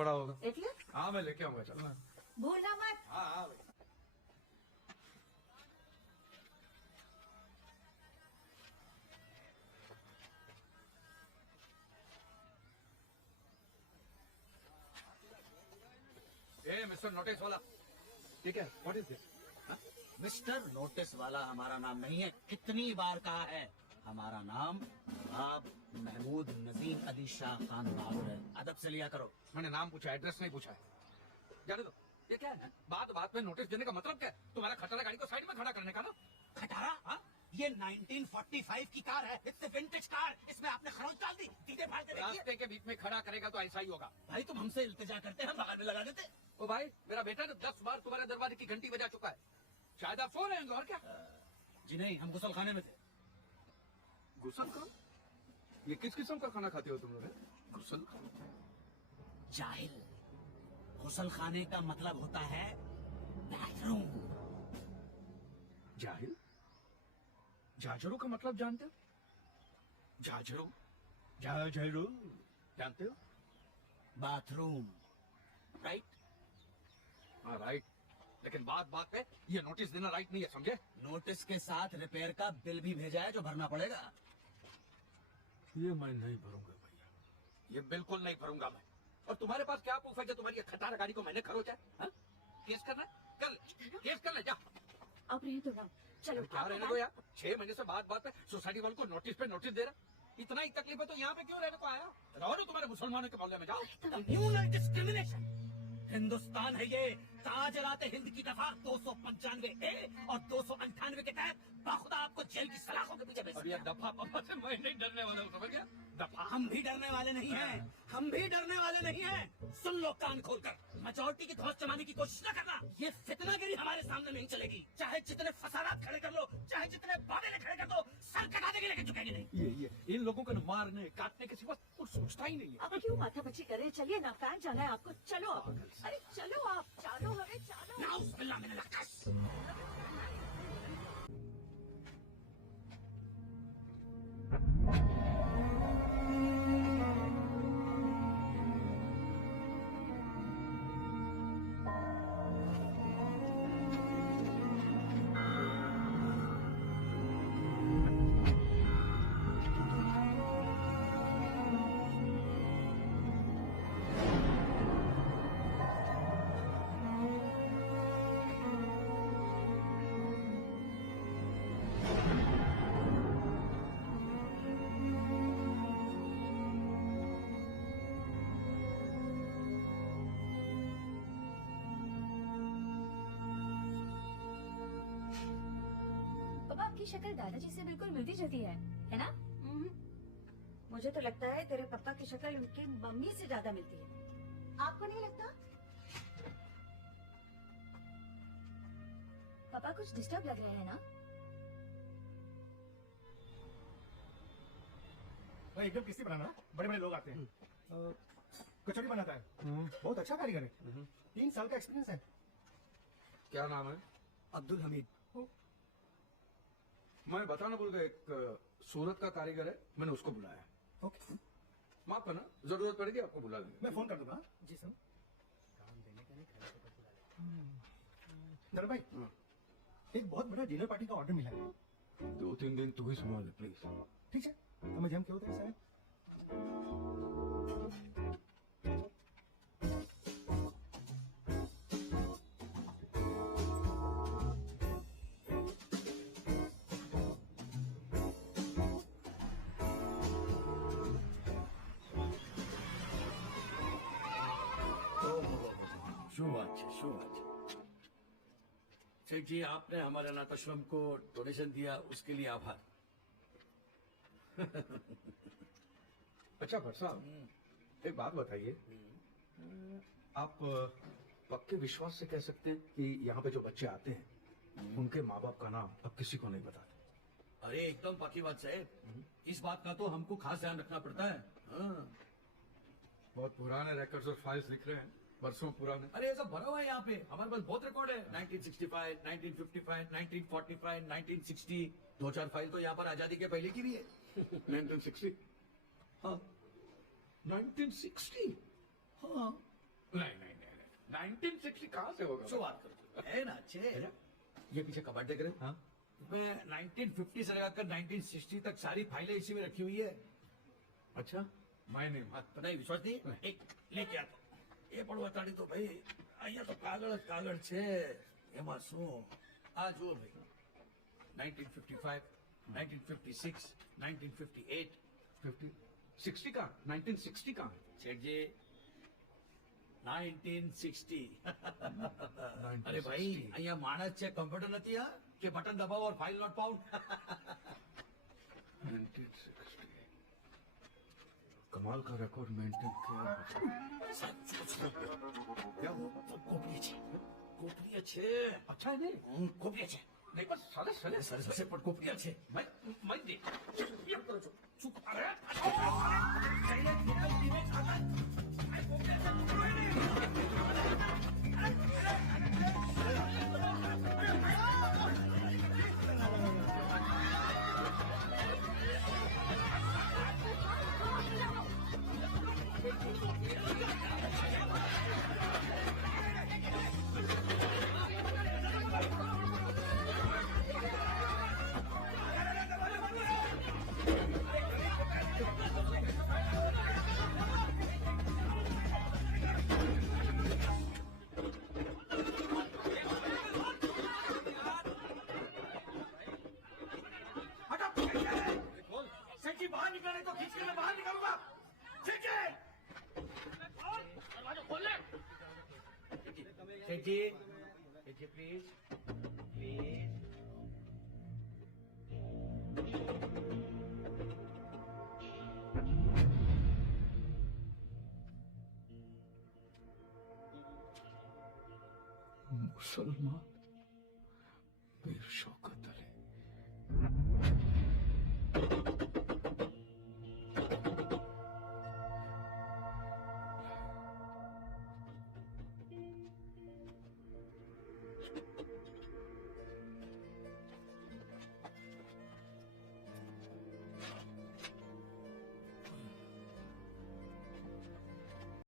पड़ा होगा। એટલે हाँ मैं लेके आऊंगा, चलना। ભૂલના મત. हाँ हाँ भाई। ए मिस्टर नोटिस वाला, ठीक है, what is this? Mister notice वाला हमारा नाम नहीं है। कितनी बार कहा है, हमारा नाम नवाब महमूद नजीम अली शाह खान बहादुर है। अदब से लिया करो। मैंने नाम पूछा, एड्रेस नहीं पूछा है। जाने दो, ये क्या है? बात बात में नोटिस देने का मतलब क्या है? तुम्हारा खटारा गाड़ी को साइड में खड़ा करने का ना? खटारा? हाँ? ये 1945 की कार है। It's vintage car. इसमें आपने खरोंच डाल दी। दीदे फाड़ के देखिए। रास्ते के बीच में खड़ा करेगा तो ऐसा ही होगा। भाई तुम हमसे इल्तिजा करते, हम बगल में लगा देते। ओ भाई, मेरा बेटा ने 10 बार तुम्हारे दरवाजे की घंटी बजा चुका है। शायद आप फोन आएंगे और क्या? जी नहीं, हम गुसल खाने में थे। गुसल का? ये किस किस्म का खाना खाते हो तुम लोग? गुसल? जाहिल, गुसल खाने का मतलब होता है बाथरूम। जाहिल? झाझरों का मतलब जानते हो? झाझरों? झाझरों जानते हो? Bathroom, right? हाँ राइट, लेकिन बात बात पे ये नोटिस देना राइट नहीं है, समझे? नोटिस के साथ रिपेयर का बिल भी भेजा है जो भरना पड़ेगा। ये मैं नहीं भरूंगा भैया, ये बिल्कुल नहीं भरूंगा मैं। और तुम्हारे पास क्या प्रूफ है कि तुम्हारी ये खटारा गाड़ी को मैंने खरोचा है? हाँ? केस करना है? कर ले, केस कर ले, जा। अब रहे तो ना. चलो क्या रहने दो यार, 6 महीने से बात बात पे सोसाइटी वालों को नोटिस पे नोटिस दे रहा। इतना ही तकलीफ है तो यहाँ पे क्यों रहने को आया? रहो ना तुम्हारे मुसलमानों के मोहल्ले में, जाओ। Communal discrimination. हिंदुस्तान है ये। ताजरात हिंद की दफा 295A और 298 के तहत बाखुदा आपको जेल की सलाखों के पीछे भेज अब ये दफा पफा से मैं नहीं डरने वाला हूँ, समझ गया? दफा। हम भी डरने वाले नहीं हैं। हम भी डरने वाले नहीं हैं। सुन लो कान खोलकर, मेजॉरिटी की धौंस जमाने की कोशिश न करना। ये फितनागिरी हमारे सामने नहीं चलेगी। चाहे जितने फसादात खड़े कर लो, चाहे जितने बादल खड़े कर दो, सर कटा देंगे लेकिन झुकेंगे नहीं। ये इन लोगों को मारने काटने के सिवा कुछ सोचता ही नहीं है। अब क्यों माथापच्ची कर रहे हैं? चलिए ना, फैन जाना है आपको. चलो आप. अरे चलो आप, चलो हमें, चलो. नाउज़ुबिल्लाह मिनल अक़स। पापा, आपकी शक्ल दादाजी से बिल्कुल मिलती जुलती है ना? मुझे तो लगता है तेरे पापा की शक्ल उनकी मम्मी से ज्यादा मिलती है. आपको नहीं लगता? पापा कुछ डिस्टर्ब लग रहे हैं ना? भाई एकदम किस्ती बनाना, बड़े बड़े लोग आते हैं। कचौड़ी बनाता है, बहुत अच्छा कारीगर है। 3 साल का एक्सपीरियंस है। क्या नाम है? अब्दुल हमीद। मैं बताना भूल गया, एक सूरत का कारीगर है, मैंने उसको बुलाया है। ओके, माफ करना, जरूरत पड़ेगी आपको बुला लेंगे। मैं फोन कर दूंगा। जी सर। धर भाई, एक बहुत बड़ा डिनर पार्टी का ऑर्डर मिला है। 2-3 दिन तू ही संभाल ले प्लीज। ठीक है, समझ हम क्या होता है साहब। શું વાત છે, શું વાત છે। सेठ जी, आपने हमारे नातशम को डोनेशन दिया, उसके लिए आभार। अच्छा भट्ट साहब, एक बात बताइए, आप पक्के विश्वास से कह सकते हैं कि यहाँ पे जो बच्चे आते हैं उनके माँ बाप का नाम अब किसी को नहीं बताते? अरे एकदम पक्की बात साहब, इस बात का तो हमको खास ध्यान रखना पड़ता है। हाँ। बहुत पुराने रिकॉर्ड्स और फाइल्स लिख रहे हैं, बरसों पुराने। अरे ये सब भरा हुआ है यहाँ पे, हमारे पास बहुत रिकॉर्ड है। 1965, 1955, 1945, 1960, 2-4 फाइल तो यहाँ पर आजादी के पहले की भी है। 1960? हाँ 1960? हाँ। 1960 कहाँ से होगा? शुरुआत करो है ना अच्छे। ये पीछे कबाड़ देख रहे हो? हाँ? मैं 1950 से लगाकर 1960 तक सारी फाइलें इसी में रखी हुई है। अच्छा, मैं नहीं मानता। नहीं विश्वास नहीं? एक लेके आता हूं। ये પડવા તાળી તો ભાઈ અહીંયા તો કાગળ જ કાગળ છે, એમાં શું? આ જુઓ ભાઈ, 1955, 1956, 1958. 60 कहाँ? 1960 कहाँ? શેઠજી 1960. અરે ભાઈ 1960. અહીંયા માણસ છે, કમ્પ્યુટર નથી હા કે બટન દબાવો और फाइल नॉट फाउंड. 1960. कमाल का रिकॉर्ड मेंटेन किया। क्या वो गोपनीय છે, गोपनीय છે. अच्छा है नहीं? गोपनीय છે. नहीं बस साले साले સર સર પણ गोपनीय છે. मैं देख। એમ કરો છો. ચૂપ. અરે કઈને નિકલ દીવે ખાતા. આ गोपनीय છે તો કોઈ નહીં. सेठी बाहर निकले तो खींच के मैं बाहर निकलूंगा. सेठी दरवाजा खोल ले. सेठी सेठी प्लीज प्लीज. मुसलमान मेरे शौक